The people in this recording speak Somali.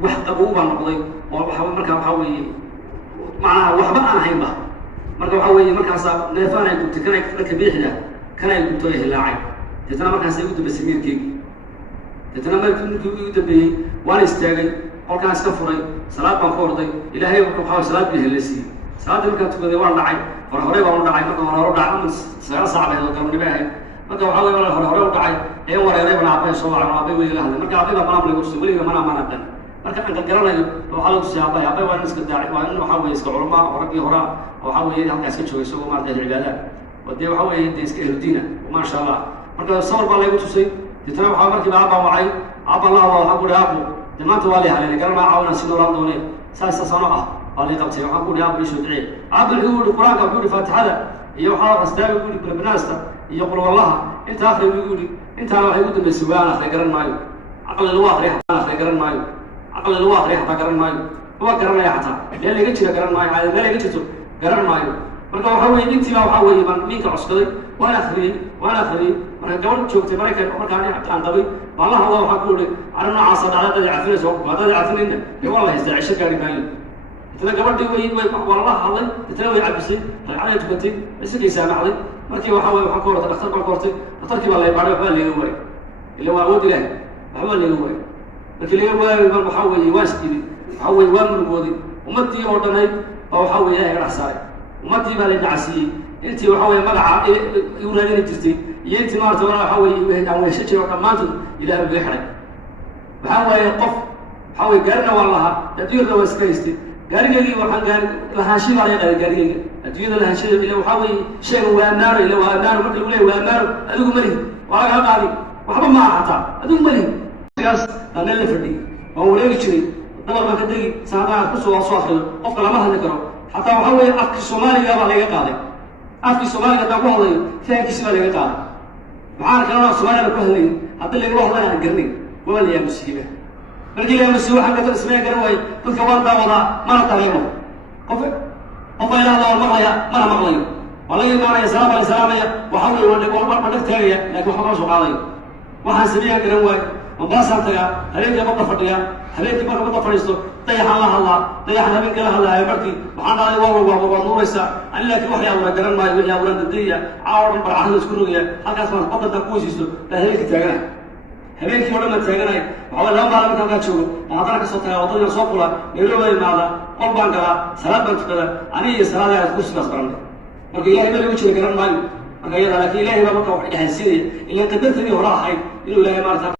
wax qabow baan noqday oo waxa markaa waxa weeye macnaha waxba aan haynba marka waxa weeye markaas neefaan ay gubtay kana dadka biixida kana ay gubtay hilaacay dadana markaas ay u dambeysay miirkeegi dadana markii ugu dambeeyay waan istaagay qolkaas ka furay salaad baan ku orday ilaahay wuxuu xaw salaad bi helaysi salaad markaa tukaday waan dhacay hore baan u dhacay marka hore dhacay sagaal saac bay oo gamni baa marka waxa weeye hore u dhacay ee wareeray baan aabay soo wacay aabay way ilaahay marka aabay baan maamul ugu soo waliga mana dhan marka aan garanayo waxa lagu siyaabay aabay waan iska daacay waan waxa weeye iska culama warqii hore waxa weeye halkaas ka joogay soo maartay cibaadada wadii waxa weeye iska ehldiina ma sha Allah marka sawir baa lagu tusay dadna waxa markii aabba wacay aabba Allah waxa ku dhaafo maanta waa leeyahay garana caawina si loo doonay saasa sano ah wali qabtay waxa ku dhaafo isoo dhicay aabba wuxuu quraanka wuxuu faatixada iyo waxa astaaga wuxuu barnaamijta iyo qul wallaha inta akhri wuxuu inta waxay u dambeysay waan akhri garan maayo aqal loo akhri garan maayo aqal loo akhri hatta garan maayo waa garanaya hatta meel laga jira garan maayo ay meel laga jirto garan maayo marka waxa weeye intii waxa weeye man minka cusbaday waan akhri marka gabadh joogtay marka aan qabay wallahi Allah waxa ku leeyahay arna caasa dhacdada cafinayso wadada cafinayna ee wallahi isticmaasho gaari maayo inta gabadhii way wallahi hadlay inta way cabisay qalcada tukatay isagii saamacday markii waxa weeye waxa ku hortay dhakhtar baa kortay dhakhtarkii baa la baaray waxa leeyahay way ila waa wadi leh waxa leeyahay way markii laga waayo bal waxa weeye waaskii waxa weeye waa murugooday ummadii oo dhanay waxa weeye ay raxsaay ummadii baa la dhacsiiyay intii waxa weeye magaca ay u raadin jirtay iyo intii maartay waxa weeye aan weesho jiro dhamaantood ilaahay uga xiray waxa weeye qof waxa weeye gaarina wallaha dadiyada waa iska haystay gaarigii waxaan gaari lahaanshiin baa laga gaarigii adduunyada lahaanshiin ilaa waxa weeye shay waa naar ilaa waa naar marka uu leeyahay waa naar adigu mali waa laga qaadi waxba ma ahata adigu mali sidaas dadna la fadhi oo wareegi jiray dabar ma ka dagi saadaad ku soo akhriyo qofka lama hadli karo hatta waxa weeye afki Soomaaliga baa laga qaaday afki Soomaaliga taa ku hadlay faankiisa baa laga qaaday waxaan kaloo Soomaaliga ku hadlay hadda laga hadlay aan garnay waa la yaabsiiyay markii la yaabsiiyay waxa ka tasmay garan way dadka waan daawada mana tareemo qof ilaa Allah mana maqlayo wallahi maana salaamaya waxa weeye wada taagaya laakiin waxa soo qaaday waxaan sameeyay garan way وباسان تجا هلين جاب قفرتيا هلين جاب قفريستو تيحان الله تيحان هبين كلا الله يبرتي وحنا على ووا نور يسا أنا لكن وحيا ولا جرن ما وحيا ولا الدنيا عارم برعهد سكروية هكذا ما قدر تكويسيستو لهلين كتاعنا هلين كي ولا ما تاعنا وهو لما بعد ما كان شو هذا كسوت هذا يصفولا يروي المالا قربان كلا سلام بنتكلا أنا سلام يا كوس بس برامي لكن يا هبل يوشي جرن ما لكن يا لكن لا هبل ما كوا يحسيني إن قدرتني وراحي إنه لا ما